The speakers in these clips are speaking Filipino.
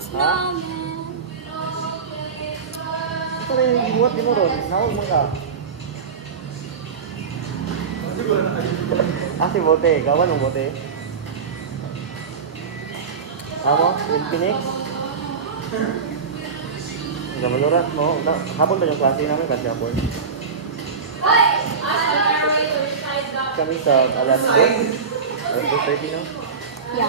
snowman. Pero yung gibuhat din mo ron, nawag mo ka. Si bote. Gawan ng bote. Amo, yung Phoenix. Gamalurat mo. Hapon ba yung klase namin? Kasi hapon. Kami sa alas 2. Alas 2:30 no? Yeah.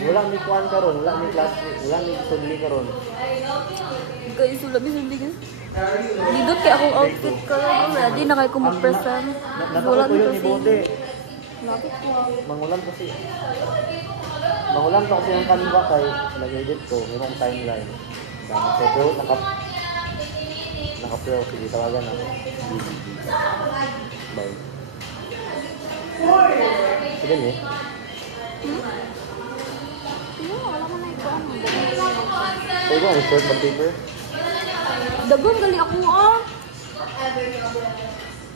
Wala ni kuan karon, wala ni klase, wala ni sudli karon. Guys, wala bising guys. Didot kay akong outfit karon. Ready na kay ko mag-present. Wala Nakako ni yun ni bote. Lapit ko. Mangulam kasi. Mangulam pa kasi ang kanwa kay nag-edit ko, mayroong timeline. Dami sa pro, naka-pro, sige tawagan ako. Bye. Sige niya. Wala man na ito. Pwede ko ang short bag paper? Dagon gali ako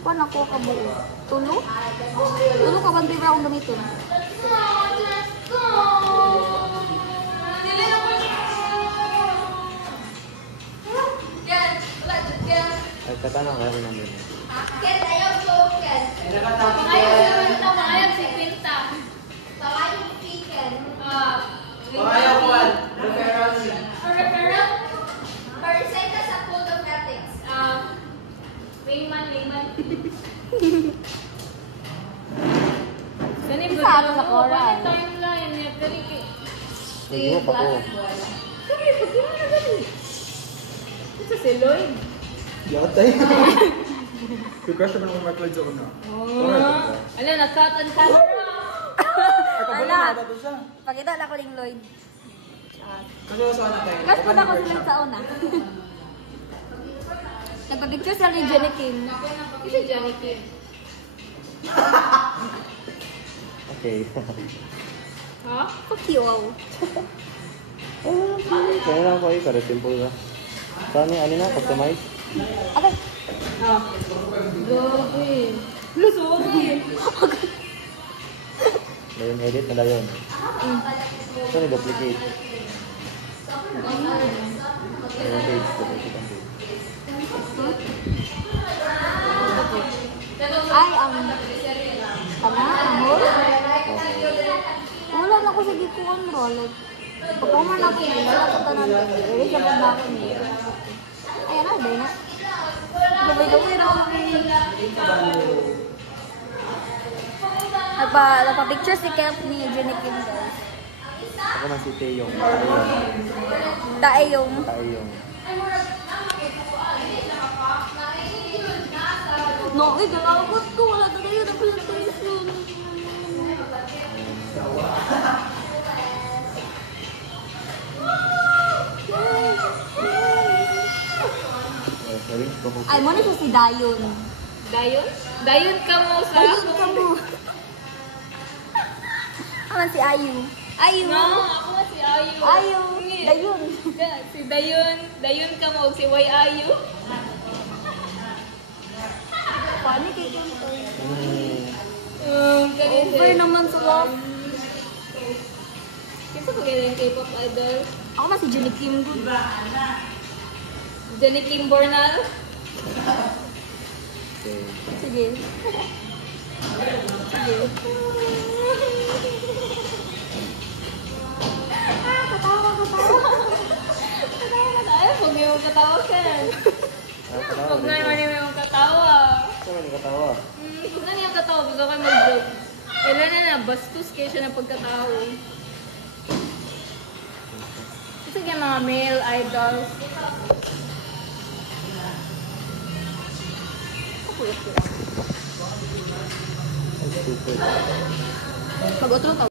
Kuan ako ka buo. Tulo? Tulo ka bang paper akong gamiton? Ay, katanong kaya namin. Isa ako sa Coral. Hindi mo pa ko. Ito si Lloyd. Yatay. Pagkasya mo naman Michael Jones na. Ano, nag-cut on camera. Ala, pakita na ko ning Lloyd. Kasi sa ano tayo? Kas pa na ko sila sa una. Nagpa-picture sa ni Jenny Kim. Ito Johnny Kim. Okay. Ha? Fuck you. Kaya na ako para simple ka. Saan yung ano na, customize? Okay. Grabe. Lusogi. Dayon edit na dayon. Ito ni duplicate. Dayon page, duplicate ang page. Ay, ang amor. Wala na ako sa gikuan bro. Like, pagkuman ako nila, nakatanan ko. Eri sa pag ako niya. Ayan na, dahil na. Gawin na ako. Nagpa-picture si Kelp ni Jenny Kim guys. Ako na si Teyong. Taeyong. Teyong. No, galawat ko. Wala na kayo na presentation. Ay, mo na siya si Dayon. Dayon? Dayon ka mo sa... Dayon ka mo. Aman si Ayu. Ayu. No, ako nga si Ayu. Ayu. Dayon. Si Dayon. Dayon ka mo. Si Way Ayu. Paano kay Kim to? Over naman sa love. Kasi ko kaya yung K-pop idol. Ako na si Jenny Kim. Jenny Kim Bornal. Okay. Sige. Sige. Katawa. Ay, huwag niyo mong katawa ka. Huwag na naman niyo mong katawa. Saan ni katawa? Huwag na niyo katawa. Huwag kayo mag-joke. Kailan na, bastos kayo siya ng pagkatao. Sige mga male idols. Stupid. Mag-utro ka.